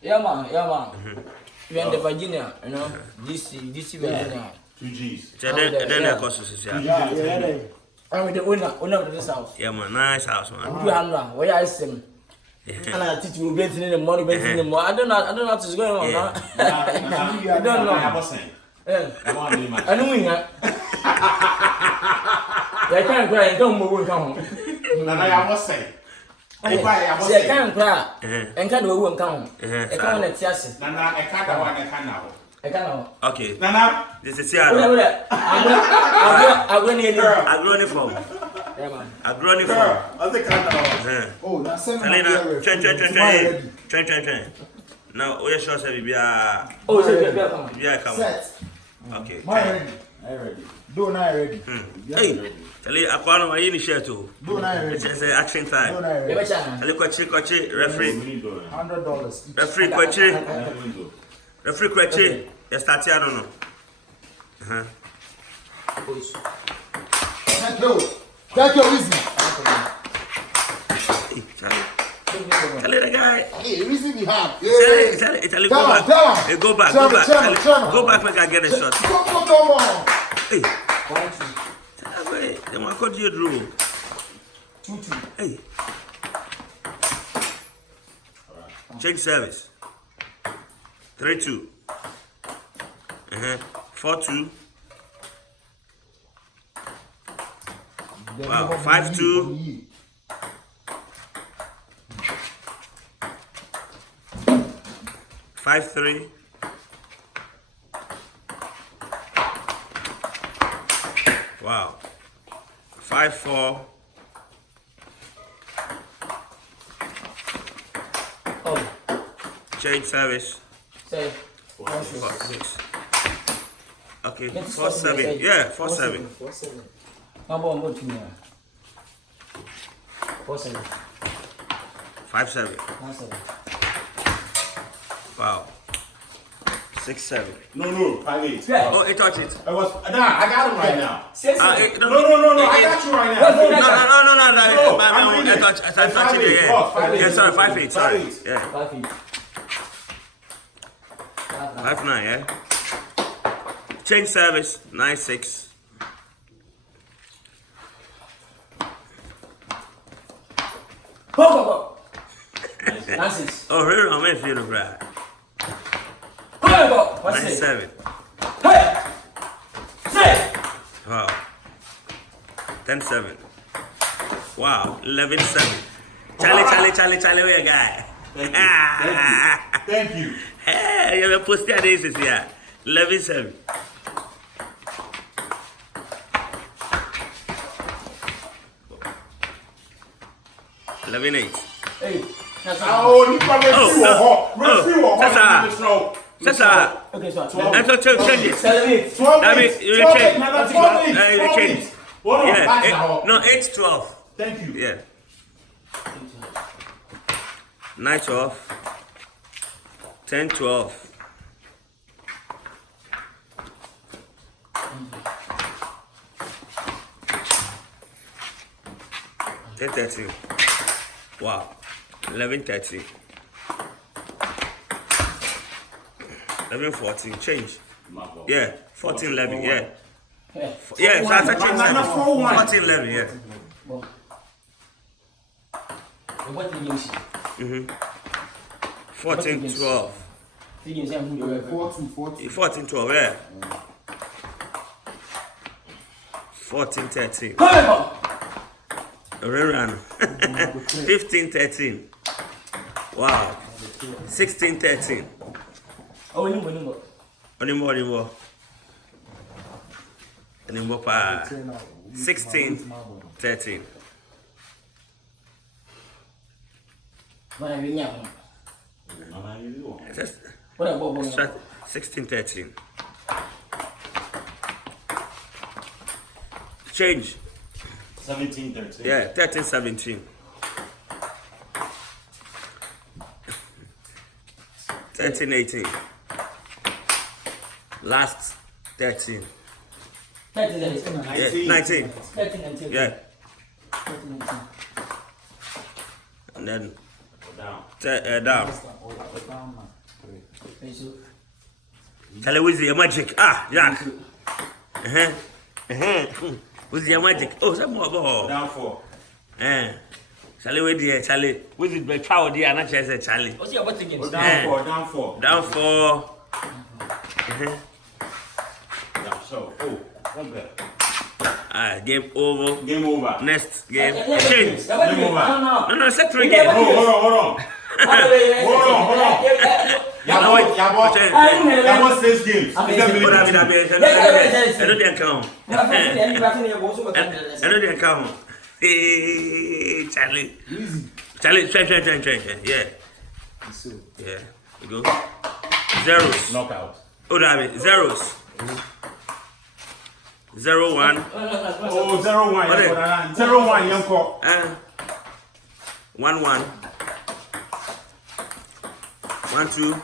Yeah, man. You're in the Virginia, you know. DC Virginia. 2 G's. Then the cost is yeah. I'm the owner of this house. Yeah, man, nice house, man. Where I see and I teach you betting in the money, betting in the money. I don't know what's going on. I don't know. I was saying. I know we have. I can't cry and don't move come home. I was saying. I can't cry and can't do come home. I can't let Yassi. Nana, I can't now. I can't. Okay. Nana, this is here. I'm going to Agroniform. Agroniform. Oh, that's 7 Train. Now, we are sure we are. Oh, come. Set. Okay. My ready. I ready. Do not ready. Hey, tell you, I can't know any share too. Do not ready. It's action time. Do not ready. Tell you, Kwachi, referee. $100. Referee, Kwachi. You start here, I don't know. Thank you, Weezy. Tell the guy. Hey, Weezy we have. Tell go back. Hey, go back. Go back, make I get a shot. Come on. Hey. They want to cut you through. 2-2. Hey. Change service. 3-2. 4-2. Wow, 5-2. 5-3. Wow. 5-4. Oh. Change service. Say. 4-6. Okay, 4-7. Yeah, 4-7. 4-7. Number 4-7. 5-7. 1-7. Wow. 6-7. No, 5-8. Yeah. Oh, it touched it. I got him right now. No. No, I got you right now. No. I touched it. Yeah, sorry, 5-8. Sorry. Yeah. 5-8. 5-9, yeah. Change service, 9-6. Go. 9-6. Oh, really? I'm in field, bro. 9-7. Hey! Say! Wow. 10-7. Wow. 11-7. Charlie, where you guy? Thank you. Hey, you have posted this here. 11-7. 11-8. Hey. Okay, so 12. That's what change it. 7-8. That means you change. Yeah. No, 8-12. Thank you. Yeah. 9-12. 10-12. 10-13. Wow. 11-13. 11-14. Change. Yeah. 14-11. Yeah. Yeah. So that's a change. 14-11. Yeah. What did you see? 14-12. 14-12. Yeah. 14-13. Rerun. 15-13. Wow. 16-13. Oh, Anymore. 16-13. What are you 16-13. Change. 17-13. Yeah, 13-17. 13-18. Last 13. 13. Yeah, 19. 13. Yeah. 13. And then Down. Down. Charlie, Weezy your magic. Ah, Jack. Weezy your magic. Oh, some more ball. Down 4. Charlie, wait there, Charlie. Weezy the child there, and I said Charlie. What's your button again? Down 4. Down 4. Down 4. So, one better. Game over. Game over. Next game. Change. Game over. No, set 3 games. Hold on. Hold on. Yeah, boy. 6 games. I know they come. I know they come. Hey, Charlie. Charlie, train. Yeah. Yeah. You go. Zeros. Knockout. Oh, David. Zeros. 0-1. Oh, 0-1. 0-1. Young cop. 1-1. 1-2.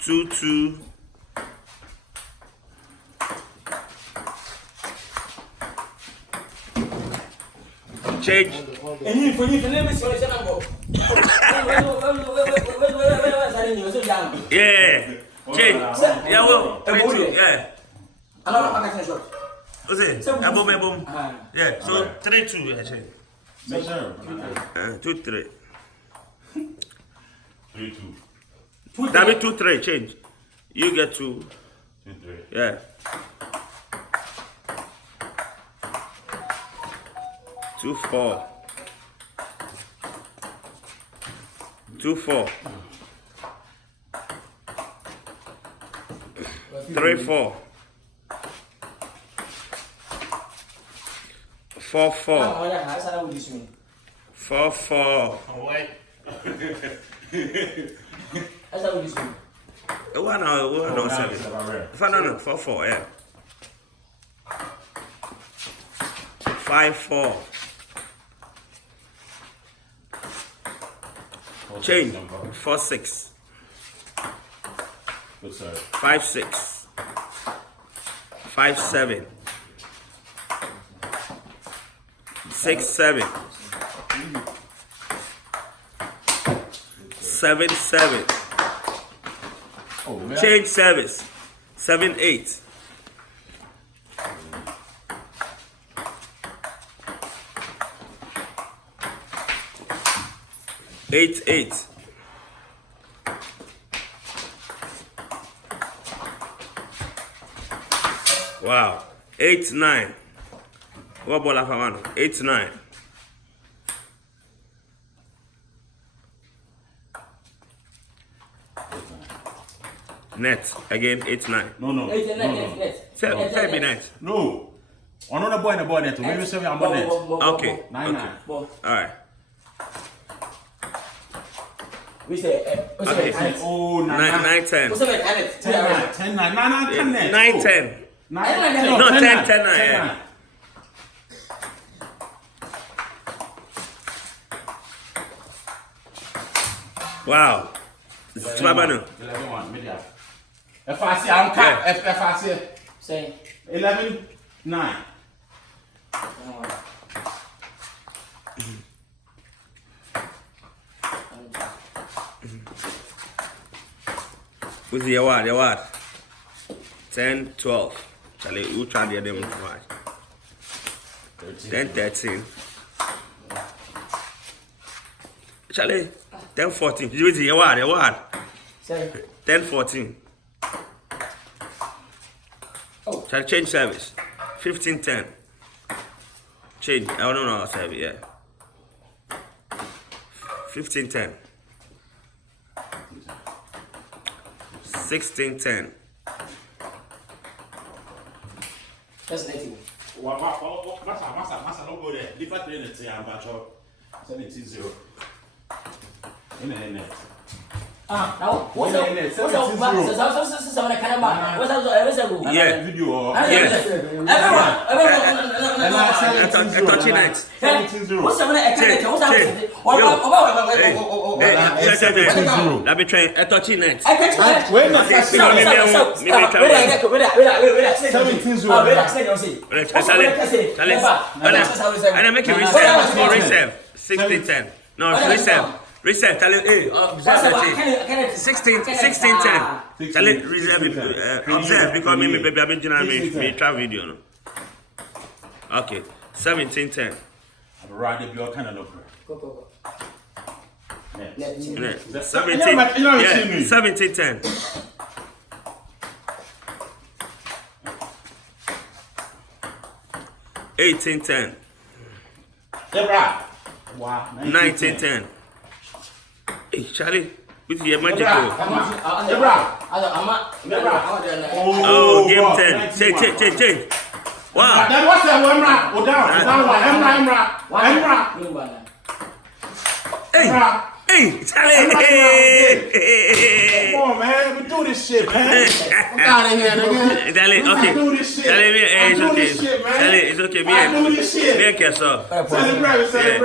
2-2. Change. Yeah. Change. Yeah, well, 3-2. Yeah. What's it? Boom. Yeah, so 3-2. Actually. Make sure. 2-3. 3-2. That be 2-3. Change. You get 2. 2-3. Yeah. 2-4. 2-4. 3-4. 4-4. 4-4. One or 7. 4-4. Yeah. 5-4. Change. 4-6. Good sir. 5-6. 5-7. 6-7. 7-7. Change service. 7-8. 8-8. Wow. 8-9. What ball have I 8-9. Net again. 8-9. No. Say be net. No. Another boy in the boy net. Maybe say I'm on net. Okay. 9-9. All right. We say, Oh, 9-10. what's it? 10-9. 9-10. 9-10. No, 10-9. Yeah. Wow. Swabano. 11-1. If I see, I'm cut. If I see, Say, 11-9. What's the award? 10-12. Charlie, who tried the other one? 10-13. Charlie, 10-14. What's the award? say, 10-14. Oh. Charlie, change service. 15-10. Change. I don't know how service, yeah. 15-10. 16-10. that's negative. Massa, don't go there. Leave that in the tea and batch up. 17-0. In the net. Now, what's up? What's up? Yeah. Video or Everyone. A touchy night. 17-0. What's up? Let me try a touchy night. Wait, And I make it reserve. 16-10. No, reset. Reset. Tell it. Hey, observe that. 16-10. Tell it. Reserve. Observe because me baby I've been doing me try video no. Okay. 17-10. I'm riding your kind of look. Go. Yeah. 17. Yeah. 17-10. 18-10. Wow. 19-10. Hey, Charlie, with your magic. Oh, game 10. Change. Wow. Then what's that one? Hey, Charlie. Hey. Come on, man. We do this shit, man. Get out of here, nigga. Charlie, okay. Do this shit. Charlie, it's okay. Shit, man. Charlie, it's okay. I do this shit. Me and Kessa. Celebrate.